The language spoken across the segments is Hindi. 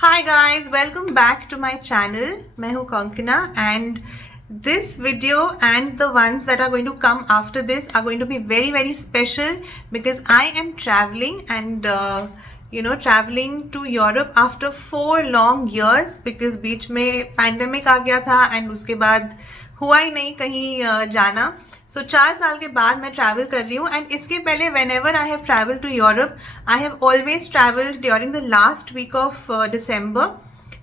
Hi guys, welcome back to my channel. मैं हूँ Konkana and this video and the ones that are going to come after this are going to be very special because I am traveling and traveling to Europe after 4 long years because बीच में pandemic आ गया था and उसके बाद हुआ ही नहीं कहीं जाना. सो 4 साल के बाद मैं ट्रैवल कर रही हूँ एंड इसके पहले whenever I have travel to Europe I have always travelled during the last week of December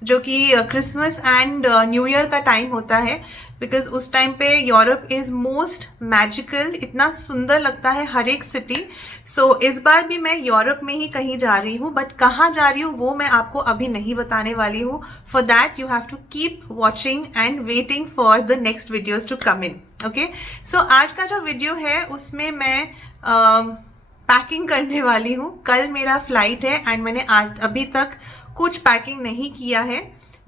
जो कि क्रिसमस एंड न्यू ईयर का टाइम होता है बिकॉज उस टाइम पे यूरोप इज मोस्ट मैजिकल. इतना सुंदर लगता है हर एक सिटी. सो इस बार भी मैं यूरोप में ही कहीं जा रही हूँ बट कहाँ जा रही हूँ वो मैं आपको अभी नहीं बताने वाली हूँ. For that you have to keep watching and waiting for the next videos to come in. Okay, so आज का जो वीडियो है उसमें मैं पैकिंग करने वाली हूँ. कल मेरा फ्लाइट है एंड मैंने आज अभी तक कुछ पैकिंग नहीं किया है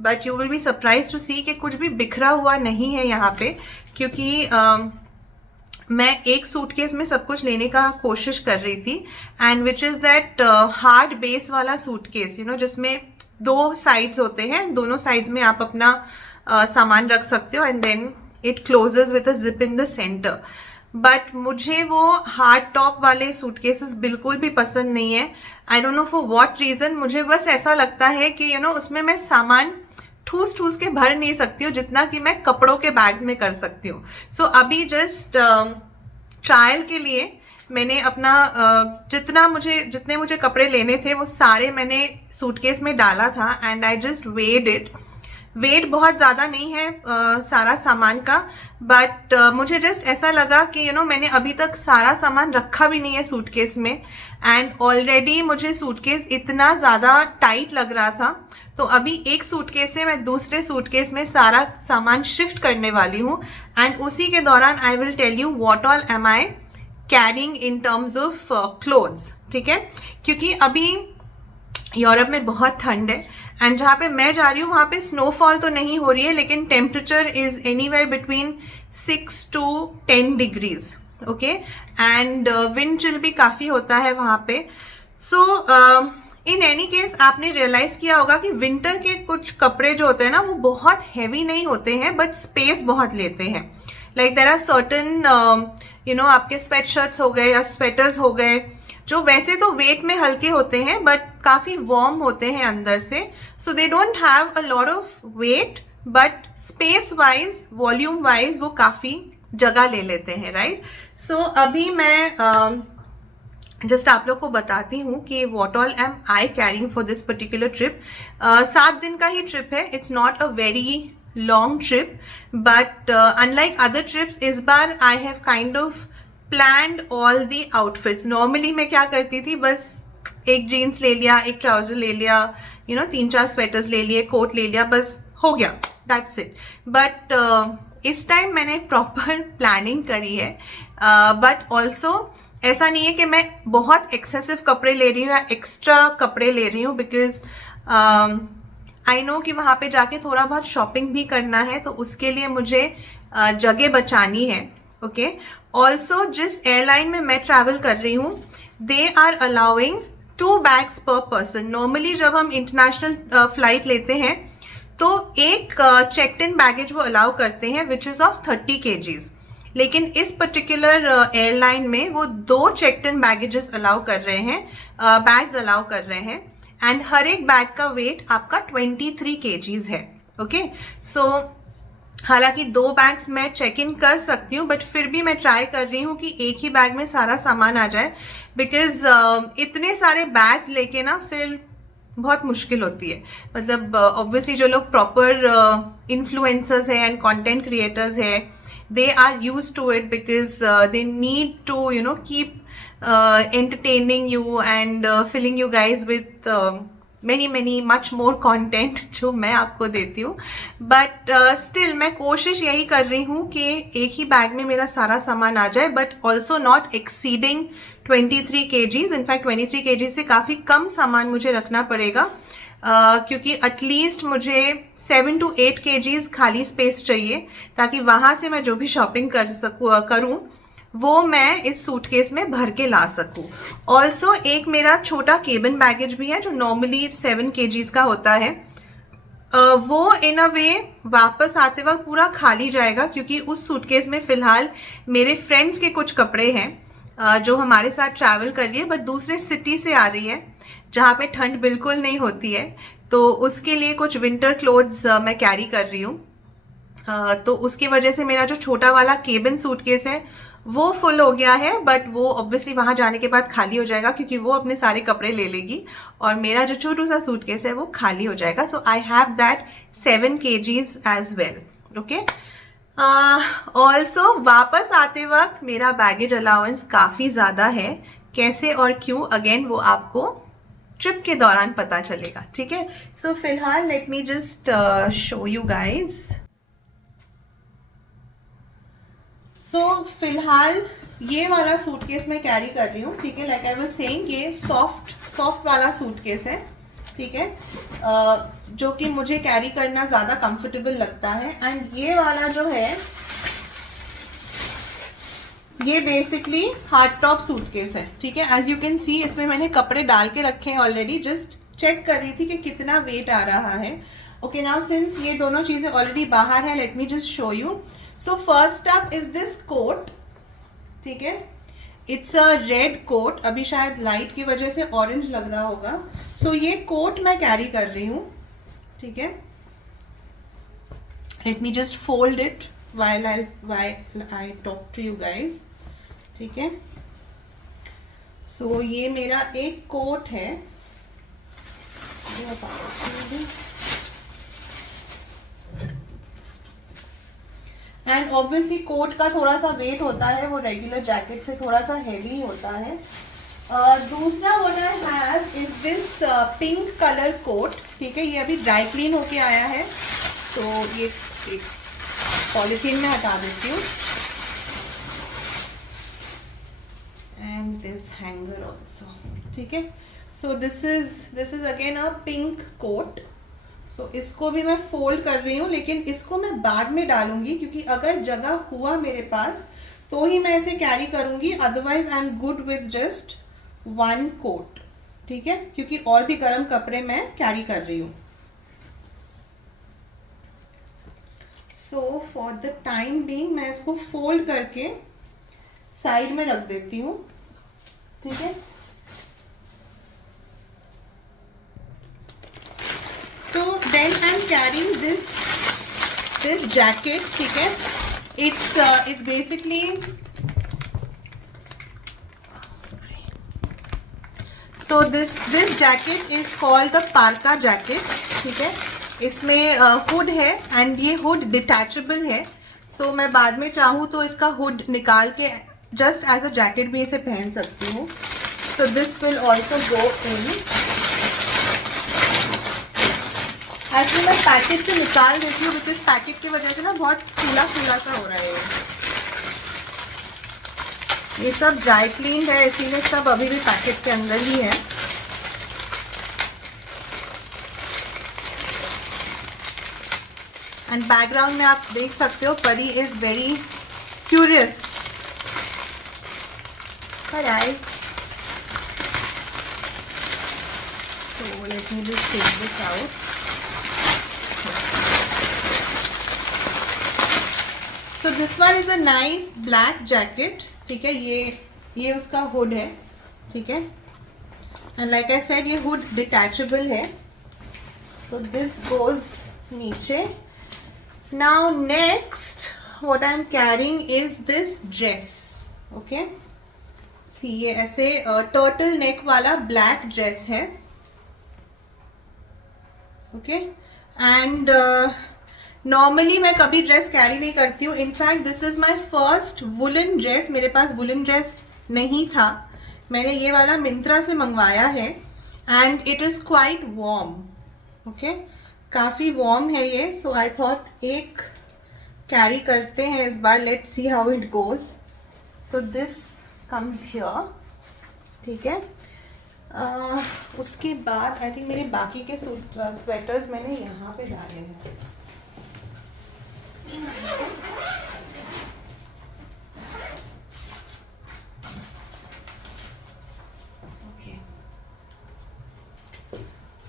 but you will be surprise to see कि कुछ भी बिखरा हुआ नहीं है यहाँ पे क्योंकि मैं एक सूटकेस में सब कुछ लेने का कोशिश कर रही थी and which is that hard base वाला सूटकेस जिसमें 2 साइड्स होते हैं. दोनों साइड्स में आप अपना सामान रख सकते हो and then it closes with a zip in the centre. But मुझे वो हार्ड टॉप वाले सूटकेसेस बिल्कुल भी पसंद नहीं है. I don't know for what reason. मुझे बस ऐसा लगता है कि उसमें मैं सामान ठूस के भर नहीं सकती हूँ जितना कि मैं कपड़ों के बैग्स में कर सकती हूँ. सो अभी जस्ट ट्रायल के लिए मैंने अपना जितने मुझे कपड़े लेने थे वो सारे मैंने सूटकेस में डाला था and I just weighed it. Weight बहुत ज़्यादा नहीं है सारा सामान का बट मुझे जस्ट ऐसा लगा कि मैंने अभी तक सारा सामान रखा भी नहीं है सूटकेस में एंड ऑलरेडी मुझे सूटकेस इतना ज़्यादा टाइट लग रहा था. तो अभी एक सूटकेस से मैं दूसरे सूटकेस में सारा सामान शिफ्ट करने वाली हूँ एंड उसी के दौरान I will tell you what all am I carrying in terms of clothes. ठीक है, क्योंकि अभी यूरोप में बहुत ठंड है एंड जहाँ पे मैं जा रही हूँ वहाँ पे स्नोफॉल तो नहीं हो रही है लेकिन temperature is anywhere between 6 to 10 degrees. Okay, and wind chill भी काफ़ी होता है वहाँ पे. सो इन एनी केस आपने रियलाइज किया होगा कि विंटर के कुछ कपड़े जो होते हैं ना वो बहुत हैवी नहीं होते हैं बट स्पेस बहुत लेते हैं. लाइक देयर आर सर्टन आपके स्वेट शर्ट्स हो गए या स्वेटर्स हो गए जो वैसे तो वेट में हल्के होते हैं बट काफ़ी वार्म होते हैं अंदर से. So they don't have a lot of weight but space wise volume wise वो काफ़ी जगह ले लेते हैं. राइट, सो अभी मैं जस्ट आप लोग को बताती हूँ कि what all am I carrying for this particular trip. 7 दिन का ही ट्रिप है. It's not a very long trip but unlike other trips इस बार I have kind of planned all the outfits. Normally मैं क्या करती थी, बस एक जीन्स ले लिया, एक ट्राउजर ले लिया, 3-4 स्वेटर्स ले लिए, कोट ले लिया, बस हो गया, दैट्स इट. बट इस टाइम मैंने प्रॉपर प्लानिंग करी है बट ऑल्सो ऐसा नहीं है कि मैं बहुत एक्सेसिव कपड़े ले रही हूँ या एक्स्ट्रा कपड़े ले रही हूँ बिकॉज आई नो कि वहाँ पे जाके थोड़ा बहुत शॉपिंग भी करना है तो उसके लिए मुझे जगह बचानी है. ओके, ऑल्सो जिस एयरलाइन में मैं ट्रैवल कर रही हूँ दे आर अलाउिंग 2 bags पर पर्सन. नॉर्मली जब हम इंटरनेशनल फ्लाइट लेते हैं तो एक चेक्ड इन बैगेज वो अलाउ करते हैं विच इज़ ऑफ 30 kgs. लेकिन इस पर्टिकुलर एयरलाइन में वो 2 चेक्ड इन बैगेजेस अलाउ कर रहे हैं, बैग्स अलाउ कर रहे हैं एंड हर एक बैग का वेट आपका 23 kgs है. ओके, सो हालांकि 2 बैग्स मैं चेक इन कर सकती हूँ बट फिर भी मैं ट्राई कर रही हूँ कि एक ही बैग में सारा सामान आ जाए बिकॉज इतने सारे बैग्स लेके ना फिर बहुत मुश्किल होती है. मतलब ऑब्वियसली जो लोग प्रॉपर इन्फ्लुएंसर्स हैं एंड कंटेंट क्रिएटर्स हैं they are used to it because they need to keep entertaining you and filling you guys with many much more content जो मैं आपको देती हूँ. बट स्टिल मैं कोशिश यही कर रही हूँ कि एक ही बैग में मेरा सारा सामान आ जाए but also not exceeding 23 kgs. In fact 23 kg से काफ़ी कम सामान मुझे रखना पड़ेगा क्योंकि एटलीस्ट मुझे 7 to 8 kgs खाली स्पेस चाहिए ताकि वहाँ से मैं जो भी शॉपिंग करूँ वो मैं इस सूटकेस में भर के ला सकूं। ऑल्सो एक मेरा छोटा केबिन बैगेज भी है जो नॉर्मली 7 kgs का होता है। वो इन अ वे वापस आते वक्त पूरा खाली जाएगा, क्योंकि उस सूटकेस में फ़िलहाल मेरे फ्रेंड्स के कुछ कपड़े हैं जो हमारे साथ ट्रैवल कर रही है, बट दूसरे सिटी से आ रही है जहाँ पे ठंड बिल्कुल नहीं होती है। तो उसके लिए कुछ विंटर क्लोथ्स मैं कैरी कर रही हूँ। तो उसकी वजह से मेरा जो छोटा वाला केबिन सूटकेस है वो फुल हो गया है, बट वो ऑब्वियसली वहाँ जाने के बाद खाली हो जाएगा, क्योंकि वो अपने सारे कपड़े ले लेगी और मेरा जो छोटू सा सूटकेस है वो खाली हो जाएगा। So I have that 7 kgs as well. Okay, also वापस आते वक्त मेरा बैगेज अलाउंस काफ़ी ज़्यादा है। कैसे और क्यों, अगेन वो आपको ट्रिप के दौरान पता चलेगा। ठीक है, सो फिलहाल let me just show you guys. So फिलहाल ये वाला सूटकेस मैं कैरी कर रही हूँ। ठीक है, लाइक आई वाज सेइंग, ये सॉफ्ट वाला सूटकेस है। ठीक है, जो कि मुझे कैरी करना ज़्यादा कंफर्टेबल लगता है। एंड ये वाला जो है ये बेसिकली हार्ड टॉप सूटकेस है। ठीक है, एज यू कैन सी इसमें मैंने कपड़े डाल के रखे हैं ऑलरेडी। जस्ट चेक कर रही थी कि कितना वेट आ रहा है। ओके, नाउ सिंस ये दोनों चीज़ें ऑलरेडी बाहर हैं, let me just show you. So first up is this coat. ठीक है, इट्स अ रेड कोट। अभी शायद लाइट की वजह से ऑरेंज लग रहा होगा। सो ये कोट मैं कैरी कर रही हूँ। ठीक है, late me just fold it while I talk to you guys. ठीक है, सो ये मेरा एक कोट है। एंड ऑब्वियसली कोट का थोड़ा सा वेट होता है, वो रेगुलर जैकेट से थोड़ा सा हैवी होता है। दूसरा what I have is this pink colour coat. ठीक है, ये अभी ड्राई क्लीन होके आया है, तो ये एक पॉलिथीन में हटा देती हूँ। And this hanger also. ठीक है, so this is again a pink coat. So इसको भी मैं फोल्ड कर रही हूँ, लेकिन इसको मैं बाद में डालूंगी, क्योंकि अगर जगह हुआ मेरे पास तो ही मैं इसे कैरी करूंगी, otherwise I am good with just 1 coat. ठीक है, क्योंकि और भी गर्म कपड़े मैं कैरी कर रही हूँ। So for the time being मैं इसको फोल्ड करके साइड में रख देती हूँ। ठीक है, so then I am carrying this jacket. ठीक है, it's basically so this jacket is called the parka jacket. ठीक है, इसमें हुड है एंड ये हुड डिटैचेबल है। सो मैं बाद में चाहूँ तो इसका हुड निकाल के जस्ट एज अ जैकेट भी इसे पहन सकती हूँ। So this will also go in. Actually मैं पैकेट से निकाल देती हूँ, बिकॉज पैकेट की वजह से ना बहुत फूला सा हो रहा है। ये सब ड्राई क्लीन है, इसीलिए सब अभी भी पैकेट के अंदर ही है। एंड बैकग्राउंड में आप देख सकते हो परी is very curious. Hi. So let me just take this out. So this one is a nice black jacket. ठीक है, ये उसका हुड है। ठीक है, एंड लाइक आई सेड ये हुड डिटैचेबल है। सो दिस गोज नीचे। Now next what I am carrying is this dress. Okay, see ये ऐसे टर्टल नेक वाला ब्लैक ड्रेस है। ओके, एंड नॉर्मली मैं कभी ड्रेस कैरी नहीं करती हूँ। In fact this is my first woollen dress. मेरे पास वुलन ड्रेस नहीं था, मैंने ये वाला मिंत्रा से मंगवाया है and it is quite warm. Okay, काफ़ी वार्म है ये। सो आई थॉट एक कैरी करते हैं इस बार, let's see how it goes. So this comes here. ठीक है, उसके बाद आई थिंक मेरे बाकी के स्वेटर्स मैंने यहाँ पे डाले हैं।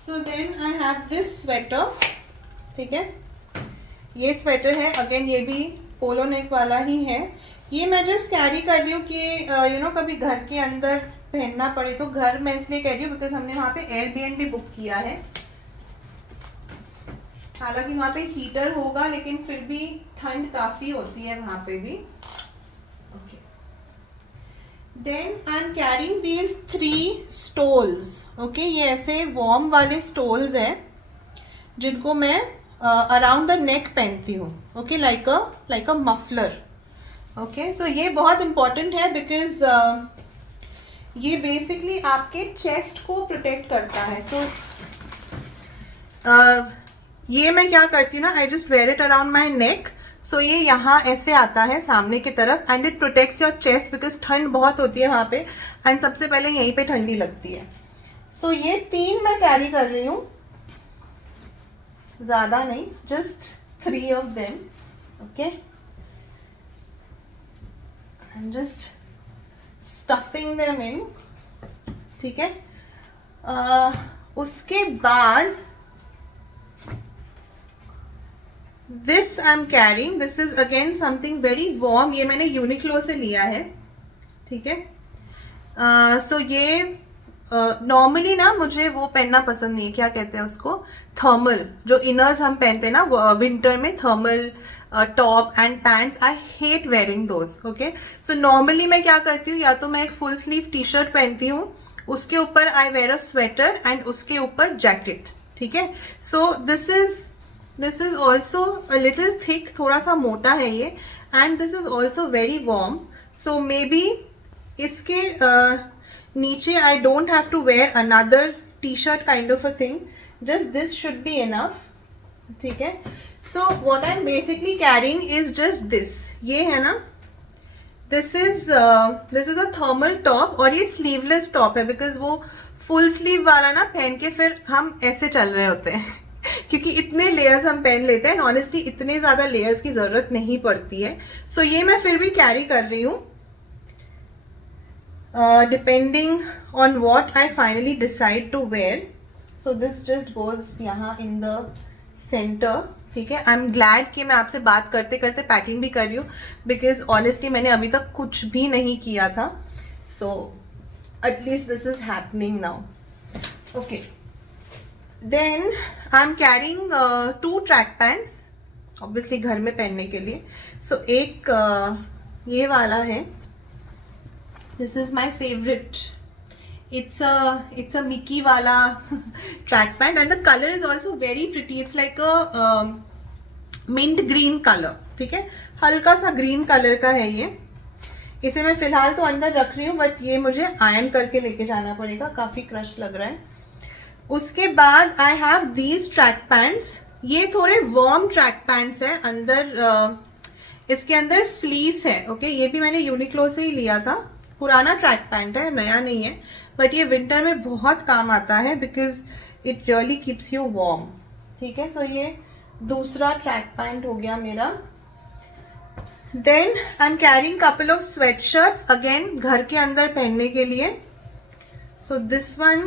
So then I have this sweater, ठीक है, ये स्वेटर है, अगेन ये भी पोलो नेक वाला ही है। ये मैं जस्ट कैरी कर रही हूँ कि यू नो कभी घर के अंदर पहनना पड़े तो। घर मैं इसलिए कह रही हूँ बिकॉज हमने वहाँ पे एयरबीएनबी बुक किया है, हालांकि वहाँ पे हीटर होगा लेकिन फिर भी ठंड काफ़ी होती है वहाँ पे भी। Then I am carrying these 3 stoles, okay, ये ऐसे वॉर्म वाले स्टोल्स हैं जिनको मैं अराउंड द नेक पहनती हूँ, okay, like a muffler, okay. So ये बहुत इंपॉर्टेंट है बिकॉज ये बेसिकली आपके चेस्ट को प्रोटेक्ट करता है। सो ये मैं क्या करती हूँ ना, I just wear it around my neck. So ये यहाँ ऐसे आता है सामने की तरफ and it protects your chest because ठंड बहुत होती है वहाँ पे एंड सबसे पहले यहीं पे ठंडी लगती है। सो ये 3 मैं कैरी कर रही हूँ, ज़्यादा नहीं, just 3 of them, okay. I am just stuffing them in, ठीक है। उसके बाद this I am carrying, this is again something very warm, ये मैंने यूनिक्लो से लिया है, ठीक है। सो ये नॉर्मली ना मुझे वो पहनना पसंद नहीं है, क्या कहते हैं उसको, थर्मल, जो इनर्स हम पहनते हैं ना विंटर में, thermal top and pants, I hate wearing those, okay. So normally मैं क्या करती हूँ, या तो मैं एक फुल स्लीव टी शर्ट पहनती हूँ, उसके ऊपर I wear a sweater and उसके ऊपर जैकेट, ठीक है। So this is also a little thick, थोड़ा सा मोटा है ये, and this is also very warm. So maybe इसके नीचे I don't have to wear another T shirt kind of a thing, just this should be enough, ठीक है। So what I am basically carrying is just this, ये है ना, this is a thermal top, और ये स्लीवलेस टॉप है बिकॉज वो फुल स्लीव वाला ना पहन के फिर हम ऐसे चल रहे होते हैं क्योंकि इतने लेयर्स हम पहन लेते हैं, ऑनेस्टली इतने ज़्यादा लेयर्स की ज़रूरत नहीं पड़ती है। सो ये मैं फिर भी कैरी कर रही हूँ depending on what I finally decide to wear. So this just goes यहाँ इन द सेंटर, ठीक है। आई एम ग्लैड कि मैं आपसे बात करते करते पैकिंग भी कर रही हूँ बिकॉज ऑनेस्टली मैंने अभी तक कुछ भी नहीं किया था। So at least this is happening now, okay. Then I am carrying 2 track pants, obviously घर में पहनने के लिए। सो एक ये वाला है, this is my favourite, it's a Mickey वाला track pant and the color is also very pretty, it's like a mint green color, ठीक है, हल्का सा ग्रीन कलर का है ये। इसे मैं फिलहाल तो अंदर रख रही हूँ बट ये मुझे आयरन करके लेके जाना पड़ेगा, काफ़ी क्रश लग रहा है। उसके बाद I have these track pants, ये थोड़े वार्म ट्रैक पैंट्स हैं, अंदर इसके अंदर फ्लीस है, ओके। ये भी मैंने यूनिक्लो से ही लिया था, पुराना ट्रैक पैंट है, नया नहीं है, बट ये विंटर में बहुत काम आता है because it really keeps you warm, ठीक है। सो ये दूसरा ट्रैक पैंट हो गया मेरा। Then I am carrying couple of sweat shirts, again घर के अंदर पहनने के लिए। सो दिस वन,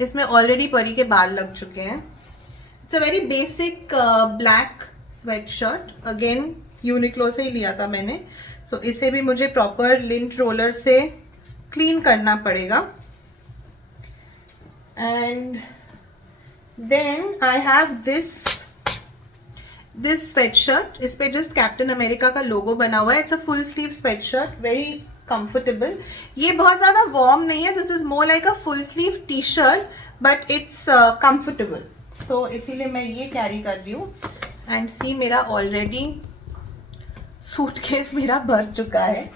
इसमें ऑलरेडी परी के बाल लग चुके हैं। It's a very basic black sweat shirt, again Uniqlo से ही लिया था मैंने। सो इसे भी मुझे प्रॉपर लिंट रोलर से क्लीन करना पड़ेगा। And then I have this sweat shirt, इस पे जस्ट कैप्टन अमेरिका का लोगो बना हुआ है। It's a full sleeve sweat shirt, very comfortable. ये बहुत ज़्यादा वार्म नहीं है, this is more like a full sleeve T shirt but it's comfortable. So इसीलिए मैं ये कैरी कर रही हूँ। एंड सी, मेरा ऑलरेडी सूटकेस मेरा भर चुका है।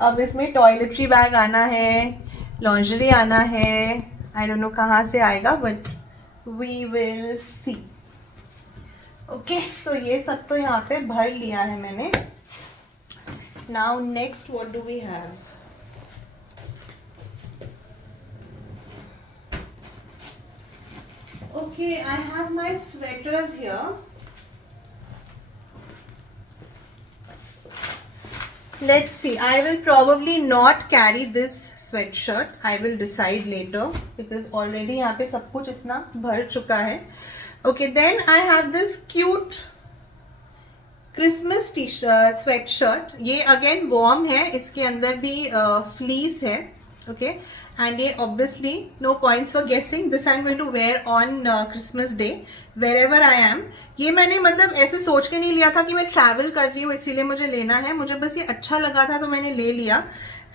अब इसमें टॉयलेटरी बैग आना है, लॉन्जरी आना है, आई डोंट नो कहाँ से आएगा but we will see, okay. So ये सब तो यहाँ पे भर लिया है मैंने। Now next what do we have, okay, I have my sweaters here. Let's see. I will probably not carry this sweatshirt. I will decide later because already यहाँ पे सब कुछ इतना भर चुका है. Okay, then I have this cute Christmas t-shirt sweatshirt. ये again warm है. इसके अंदर भी fleece है. Okay, and ये obviously no points for guessing. This I'm going to wear on Christmas Day wherever I am. ये मैंने मतलब ऐसे सोच के नहीं लिया था कि मैं ट्रैवल कर रही हूँ इसीलिए मुझे लेना है. मुझे बस ये अच्छा लगा था तो मैंने ले लिया.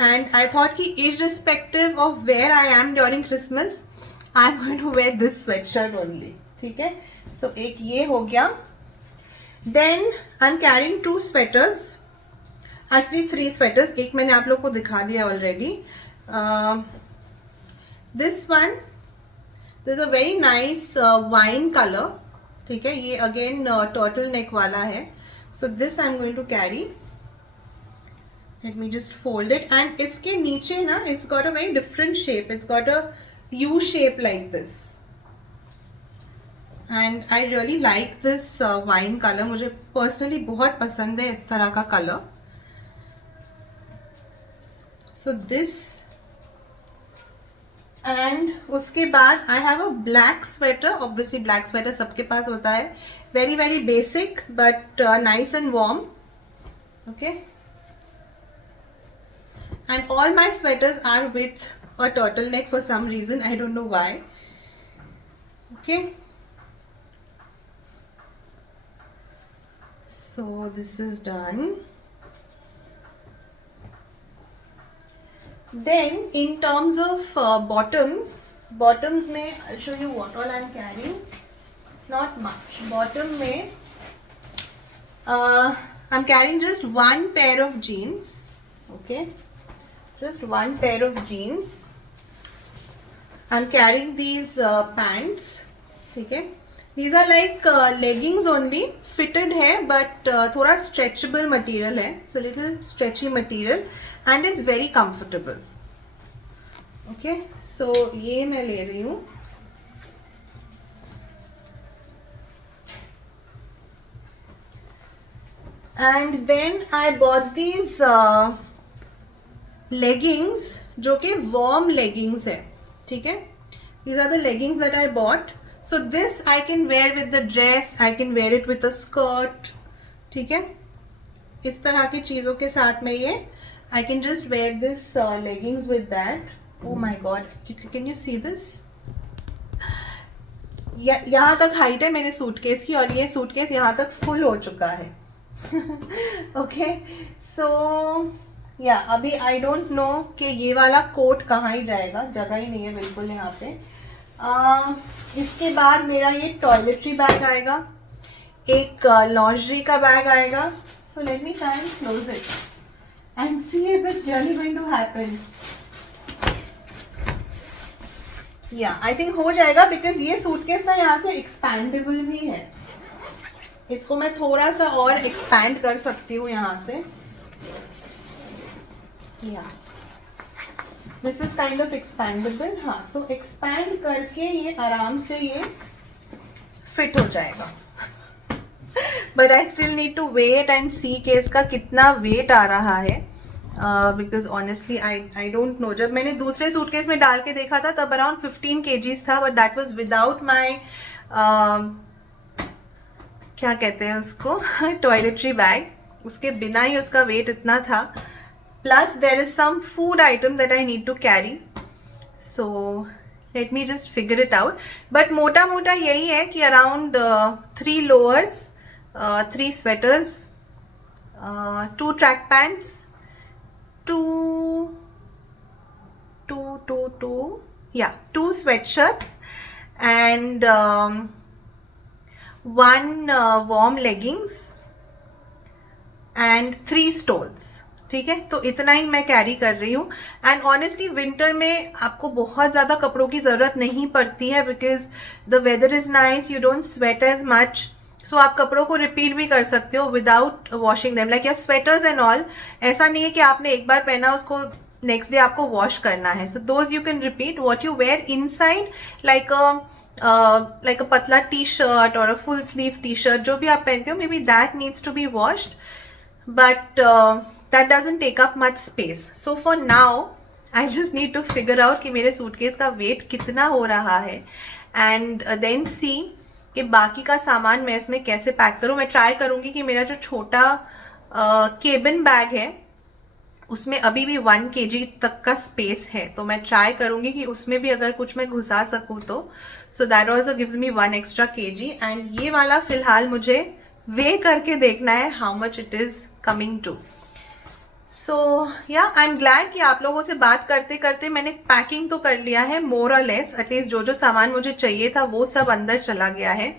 एंड आई थॉट कि irrespective of where I am during Christmas, I'm going to wear this sweatshirt only. ठीक है. So एक ये हो गया. Then I'm carrying 2 sweaters. Actually 3 sweaters. एक मैंने आप लोग को दिखा दिया already. This one, this is a very nice wine color. ठीक है. ये again turtle neck वाला है. So this I'm going to carry. Let me just fold it. And इसके नीचे ना, it's got a very different shape. It's got a U shape like this. And I really like this wine color. मुझे personally बहुत पसंद है इस तरह का color. So this. And उसके बाद I have a black sweater. Obviously black sweater सबके पास होता है. Very very basic but nice and warm. Okay. And all my sweaters are with a turtleneck for some reason. I don't know why. Okay. So this is done. Then in terms of bottoms में I'll show you what all I'm carrying. Not much. Bottom में I'm carrying just one pair of jeans. Okay, just one pair of jeans. I'm carrying these pants. ठीक है. These are like leggings only, fitted है but थोड़ा stretchable material है. It's a little stretchy material and it's very comfortable. Okay, so ये मैं ले रही हूँ. And then I bought these leggings जो कि warm leggings है. ठीक है. These are the leggings that I bought. So this I can wear with the dress. I can wear it with a skirt. ठीक है. इस तरह की चीज़ों के साथ में ये I can just wear this leggings with that. Oh my god, can you see this? यहाँ तक हाइट है मेरे सूटकेस की और ये सूटकेस यहाँ तक फुल हो चुका है. Okay, so yeah, अभी I don't know कि ये वाला कोट कहाँ ही जाएगा. जगह ही नहीं है बिल्कुल यहाँ पे. इसके बाद मेरा ये टॉयलेटरी बैग आएगा. एक लॉन्ड्री का बैग आएगा. So let me try and close it and see if it's really going to happen. Yeah, I think हो जाएगा because ये सूटकेस ना यहाँ से एक्सपैंडेबल भी है. इसको मैं थोड़ा सा और एक्सपैंड कर सकती हूँ यहाँ से. Yeah, this is kind of expandable. हाँ, so expand करके ये आराम से ये फिट हो जाएगा. But I still need to wait and see कि इसका कितना वेट आ रहा है. Because honestly I don't know. जब मैंने दूसरे सूटकेस में डाल के देखा था तब around 15 kgs था, but that was without my क्या कहते हैं उसको टॉयलेटरी बैग. उसके बिना ही उसका वेट इतना था. Plus there is some food item that I need to carry. So let me just figure it out. But मोटा मोटा यही है कि around 3 lowers, 3 sweaters, 2 track pants, 2 sweatshirts and 1 warm leggings and 3 stoles. ठीक है. तो इतना ही मैं कैरी कर रही हूँ. एंड ऑनेस्टली विंटर में आपको बहुत ज़्यादा कपड़ों की ज़रूरत नहीं पड़ती है because the weather is nice. You don't sweat as much. So आप कपड़ों को रिपीट भी कर सकते हो without washing them. Like your sweaters and all. ऐसा नहीं है कि आपने एक बार पहना उसको नेक्स्ट डे आपको वॉश करना है. So those you can repeat. What you wear inside like a पतला टी शर्ट और a full sleeve T shirt जो भी आप पहनते हो, maybe that needs to be washed. But that doesn't take up much space. So for now I just need to figure out कि मेरे सूटकेस का वेट कितना हो रहा है, and then see कि बाकी का सामान मैं इसमें कैसे पैक करूँ. मैं ट्राई करूँगी कि मेरा जो छोटा केबिन बैग है उसमें अभी भी 1 kg तक का स्पेस है, तो मैं ट्राई करूँगी कि उसमें भी अगर कुछ मैं घुसा सकूँ तो. So that also gives me 1 extra kg. And ये वाला फिलहाल मुझे वे करके देखना है how much it is coming to. So yeah I am glad कि आप लोगों से बात करते करते मैंने पैकिंग तो कर लिया है मोर और लेस. एटलीस्ट जो जो सामान मुझे चाहिए था वो सब अंदर चला गया है.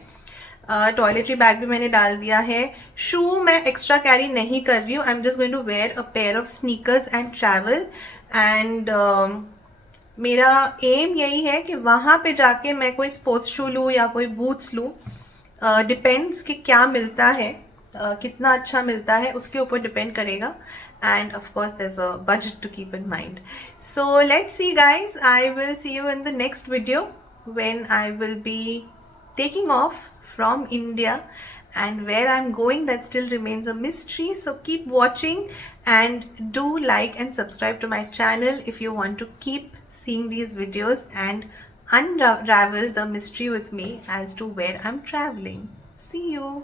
टॉयलेटरी बैग भी मैंने डाल दिया है. शू मैं एक्स्ट्रा कैरी नहीं कर रही हूँ. I am just going to wear a pair of sneakers and travel. And मेरा एम यही है कि वहाँ पे जाके मैं कोई स्पोर्ट्स शू लूँ या कोई बूट्स लूँ. डिपेंड्स कि क्या मिलता है, कितना अच्छा मिलता है उसके ऊपर डिपेंड करेगा. And of course there's a budget to keep in mind. So let's see guys, I will see you in the next video when I will be taking off from India, and where I'm going that still remains a mystery. So keep watching and do like and subscribe to my channel if you want to keep seeing these videos and unravel the mystery with me as to where I'm traveling. See you.